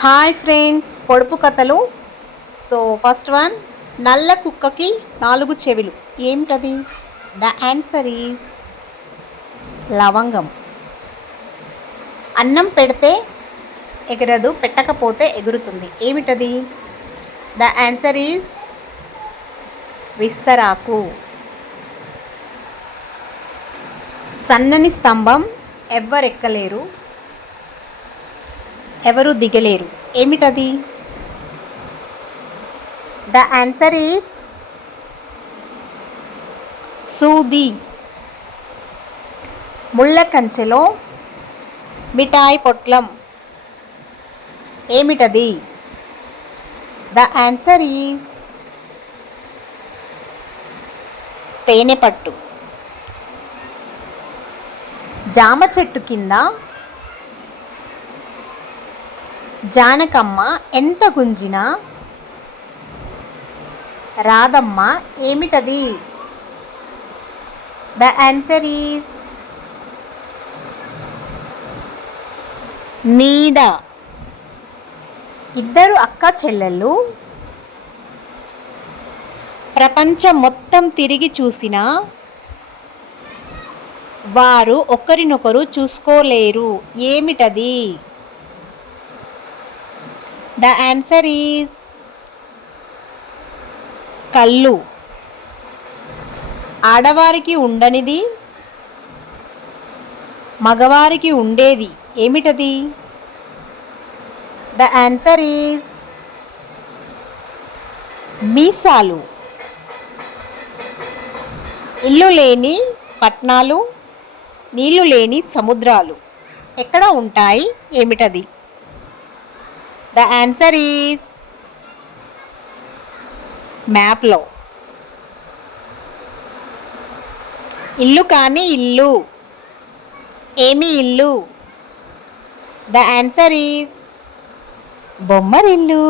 Hi friends, పొడుపు కథలు. So first one, నల్ల కుక్కకి 4 చెవులు. ఏమిటది? ద ఆన్సర్ ఈజ్ లవంగం. అన్నం పెడితే ఎగరదు, పెట్టకపోతే ఎగురుతుంది. ఏమిటది? ద ఆన్సర్ ఈజ్ విస్తరాకు. సన్నని స్తంభం ఎవ్వరెక్కలేరు, ఎవరు దిగలేరు. ఏమిటది? ద ఆన్సర్ ఈజ్ సూది. ముళ్ళ కంచెలో మిఠాయి పొట్లం. ఏమిటది? ద ఆన్సర్ ఈజ్ తేనె పట్టు. జామ చెట్టు కింద జానకమ్మ ఎంత గుంజినా రాదమ్మ. ఏమిటది? ద ఆన్సర్ ఈజ్ నీడ. ఇద్దరు అక్క చెల్లెళ్ళు ప్రపంచం మొత్తం తిరిగి చూసినా వారు ఒకరినొకరు చూసుకోలేరు. ఏమిటది? ద ఆన్సర్ ఈజ్ కళ్ళు. ఆడవారికి ఉండనిది మగవారికి ఉండేది. ఏమిటది? ద ఆన్సర్ ఈజ్ మీసాలు. ఇల్లు లేని పట్నాలు, నీళ్లు లేని సముద్రాలు ఎక్కడ ఉంటాయి? ఏమిటది? ద ఆన్సర్ ఈజ్ మ్యాప్లో. ఇల్లు కాని ఇల్లు. ఏమి ఇల్లు? The answer is Bommarillu.